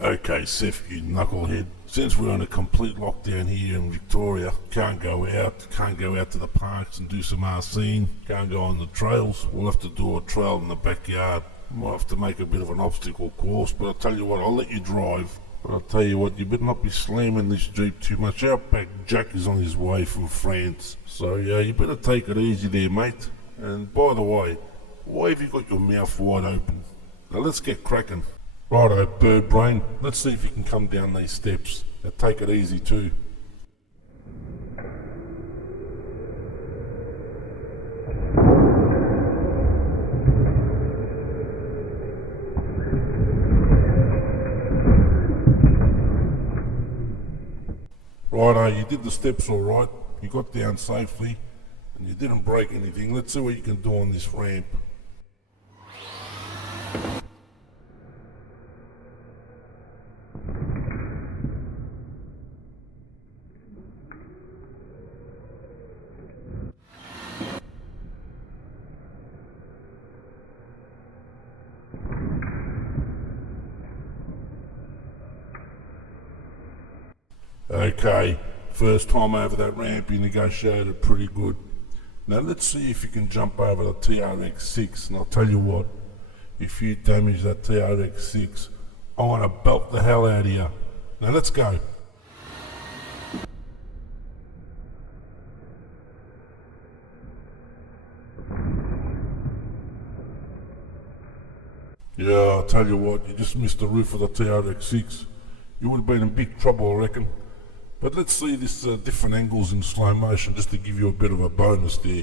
Okay, Seth, you knucklehead. Since we're on a complete lockdown here in Victoria, can't go out to the parks and do some RCing, can't go on the trails. We'll have to do a trail in the backyard. Might have to make a bit of an obstacle course, but I'll tell you what, I'll let you drive. But I'll tell you what, you better not be slamming this Jeep too much. Outback Jack is on his way from France. So yeah, you better take it easy there, mate. And by the way, why have you got your mouth wide open? Now let's get cracking. Righto, bird brain, let's see if you can come down these steps. Now take it easy too. Righto, you did the steps all right, you got down safely, and you didn't break anything. Let's see what you can do on this ramp. Okay, first time over that ramp, you negotiated pretty good. Now let's see if you can jump over the TRX 6, and I'll tell you what, if you damage that TRX 6, I want to belt the hell out of you. Now let's go. Yeah, I'll tell you what, you just missed the roof of the TRX 6. You would have been in big trouble, I reckon. But let's see this different angles in slow motion just to give you a bit of a bonus there.